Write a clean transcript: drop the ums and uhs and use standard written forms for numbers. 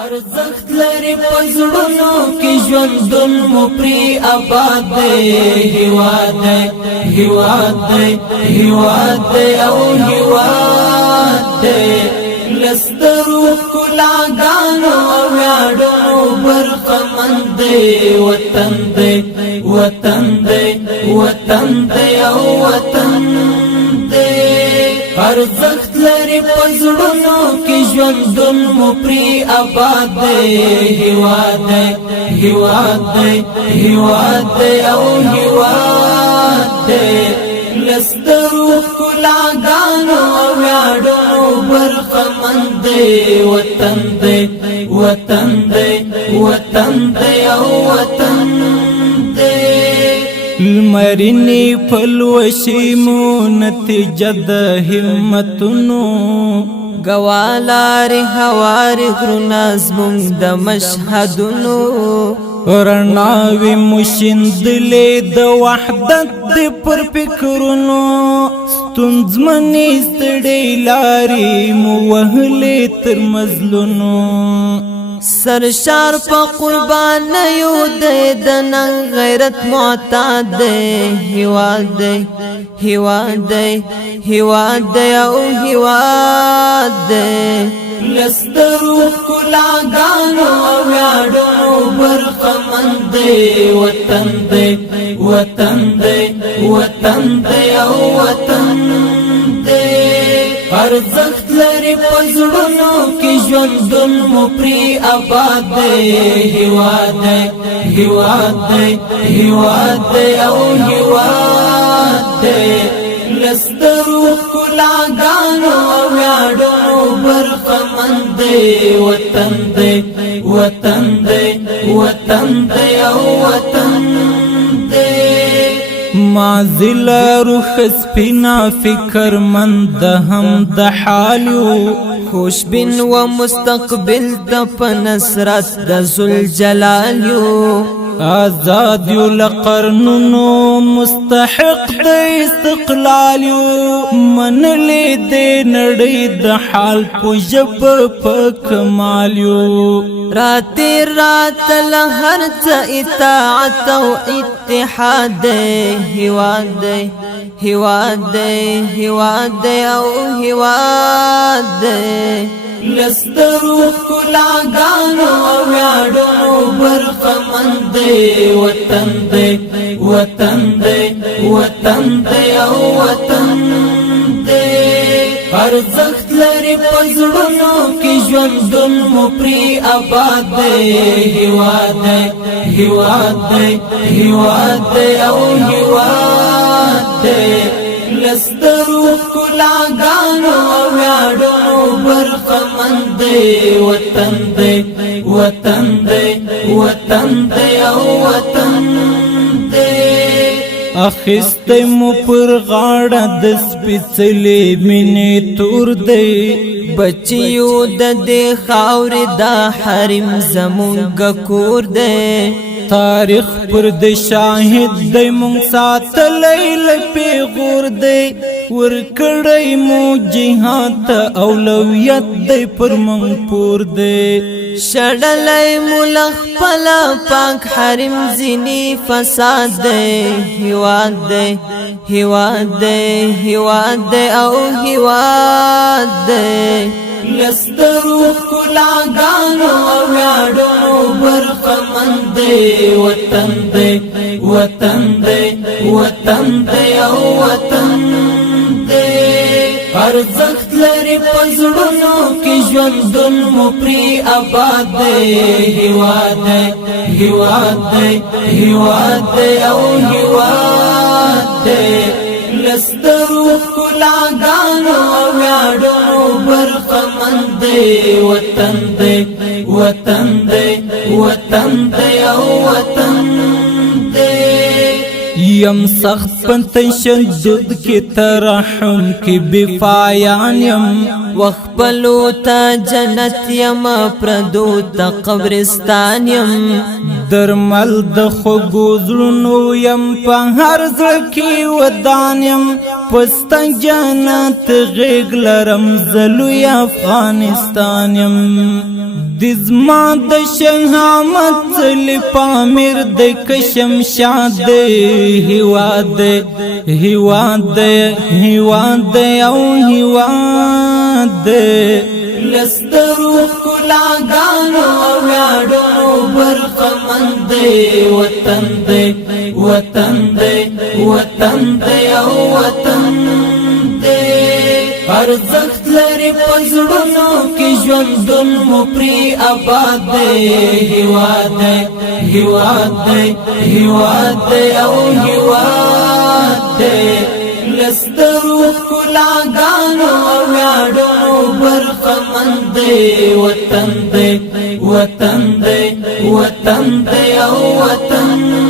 ارزخت لري پزړونو کې ژوندون مو پری آباد دی هیواد دی او هیواد دی لسترو کلاګانو او یاړو برخمند دی وطن دی او وطن دی ارزخت لري پزړونو کې ژوندون مو پری آباد دی هیواد دی او هیواد دی لسترو کلاګانو او یاړو برخمند دی وطن دی او وطن دی المرنی پلوشی مو نتیجه د همتونو گوالار هوار غرناز مونږ د مشهدونو رڼاوي مشندلې د وحدت د پر فکرونو ستونزمنې ستړې لارې مو وهلې تر مزلونو سرشار په قربان یو د نن غیرت معتاد دی هیواد دی او هیواد دی لسترو کلاګانو او یاړو برخمند دی وطن دی او وطن دی ارزخت لري پزړونو کې ژوندون مو پری آباد دی هیواد دی او هیواد دی لسترو کلاګانو او یاړو برخمند دی وطن دی او وطن دی مازل روح سپینا فکر مند هم د حالیو خوشبین و مستقبل تپ نصرت د ذوالجلالیو آزاد یو لقرنونو مستحق د استقلالیو منلې د نړۍ د حال په ژب په کمالیو رات لهر څه اطاعت او اتحاد هیواد دی او هیواد دی لسترو کلاګانو او یاړو برخمند دی وطن دی او وطن دی ارزخت لري پزړونو کې ژوندون مو پری آباد دی هیواد دی او هیواد دی لسترو کلاګانو او یاړو برخمند دی وطن دی او وطن دی اخست مو پر غاړه د سپېڅلې مینې تور دی بچیو د دې خاورې دا حرم زمونږ کور دی تاریخ پر د شاهد دی مونږ ساتلی له پیغور دی ورکړی مو جهاد اولویت دی پر مونږ پور دی شړلی مو له خپله پاک حرم ځینې فساد دی هیواد دی او هیواد دی لسترو کلاګانو او یاړو برخمند دی وطن دی او وطن دی ارزخت لري پزړونو کې ژوندون مو پری آباد دی هیواد دی او هیواد دی لسترو کلاګانو او یاړو برخمند دی وطن دی او وطن دی یم سخت تشدد کی ترحم کی بفایان یم وخپلو تا جنت یم پردو تا قبرستان یم درمل د خوږو زړونو یم په هر زړه کې ودان یم پستا جنت غېږ لرم زلوی افغانستان یم دزما د شهامت څلی پامیر د کشم شاد هیواد هیواد هیواد او هیواد لسترو کلاګانو ویاړو برخمند وطن دې وطن دې وطن دې او وطن دې ارزښت لري پزړونو کې ژوندون مو پری آباد دې هیواد هیواد هیواد او هیواد دې لسترو کلاګانو ویاړو برخمند وطن دې وطن دې وطن دې او وطن